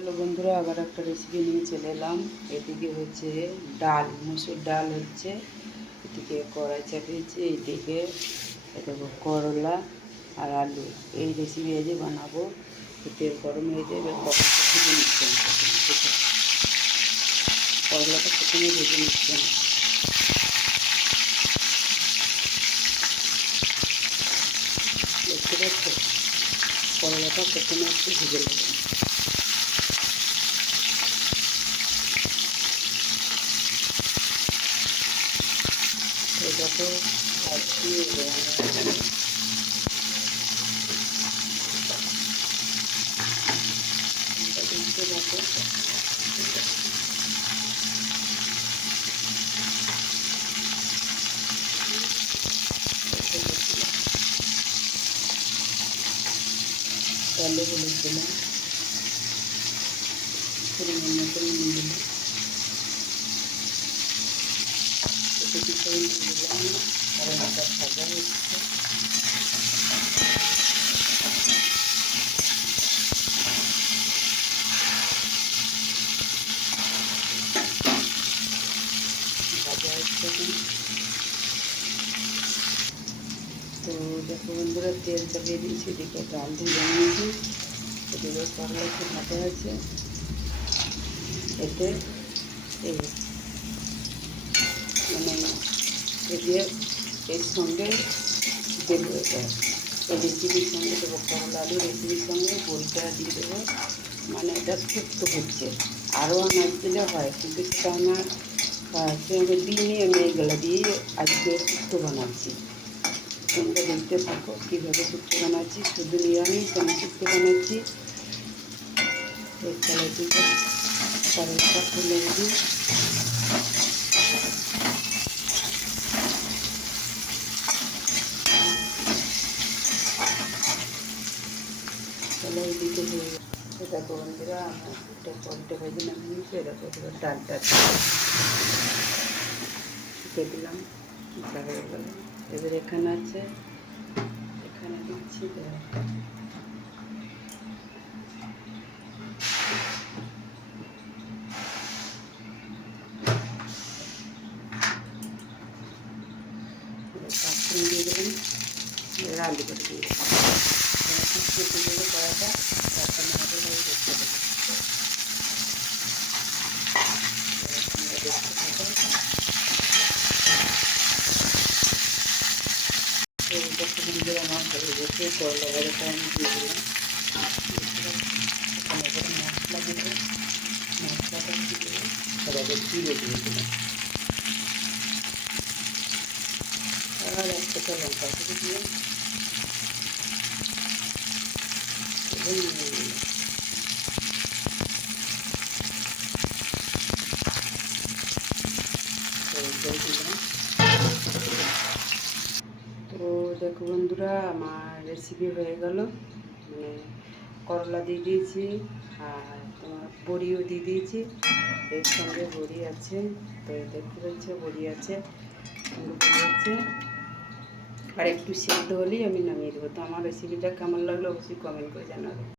চলো বন্ধুরা, আবার একটা রেসিপি নিয়ে চলে এলাম। এদিকে হচ্ছে ডাল, মুসুর ডাল হচ্ছে, এদিকে কড়াই চাপিয়েছি, এইদিকে দেখো করলা আর আলু। এই রেসিপি আজকে বানাবো। তেল গরম হয়ে যাবে, করলাটা ভেজে নিচ্ছেন, করলাটা প্রথমে ভেজে নিচ্ছেন। দেখতে পাচ্ছ, করলাটা প্রথমে একটু ভেজে নেবেন। এটাকে ভাজিয়ে দেখতে পাবো। তেলে হলুদ দিলাম, পরিমাণ মতো নুন দিলাম, একটু কিছুক্ষণ দিলাম। কারণ এটা ভাজা হচ্ছে। ভাজা হচ্ছে তো দেখো বন্ধুরা, তেল চাপিয়ে দিয়েছি, এদিকে ডাল ভেজে নিয়েছি, এদিকে করলা একটু ভাজা আছে। এতে এই মানে দিয়ে এর সঙ্গে দেবো, এটা এই রেসিপির সঙ্গে দেবো, করলা আলু রেসিপির সঙ্গে বড়িটা দিয়ে দেবো। মানে এটা শুক্তো হচ্ছে, আরও আনাজ দিলে হয়, কিন্তু সেটা আমার সঙ্গে দিইনি। আমি এইগুলো দিয়ে আজকে শুক্তো বানাচ্ছি। তোমরা দেখতে থাকো কীভাবে শুক্তো বানাচ্ছি। শুধু নিরামিষ আমি শুক্তো বানাচ্ছি। এই কড়াইটিতে করলাটা তুলে দিই। তাহলে এইদিকে হয়ে গেছে। দেখো বন্ধুরা, আমার এটা পরোটা ভেজে নামিয়ে নিয়েছি। দেখো এবার ডালটা দিয়ে দিলাম, হয়ে গেল। এবার এখানে আছে, এখানে দিচ্ছি। পাঁচফোড়ন দিয়ে দিলাম, এবার আলু করে দিয়ে দিলাম। শুক্তো দিয়ে কড়াটা তারপর দেখতে দেবো। দেখতে থাকো। বন্ধুরা, আমার হয়ে গেছে, করলা ভাজাটা আমি দিয়ে দিলাম। এখানে মশলা দেবো, মশলাটা দিয়ে সবাইকে জিরে দিয়ে দিলাম, আর একটা লঙ্কা করে দিয়ে নিয়ে দিলাম। দিলাম। তো দেখো বন্ধুরা, আমার রেসিপি হয়ে গেল। মানে করলা দিয়ে দিয়েছি, আর তোমার বড়িও দিয়ে দিয়েছি। এর সঙ্গে বড়ি আছে, তো দেখতে পাচ্ছ বড়ি আছে, বড়ি আছে। আর একটু সেদ্ধ হলেই আমি নামিয়ে দেবো। তো আমার রেসিপিটা কেমন লাগলো অবশ্যই কমেন্ট করে জানাবে।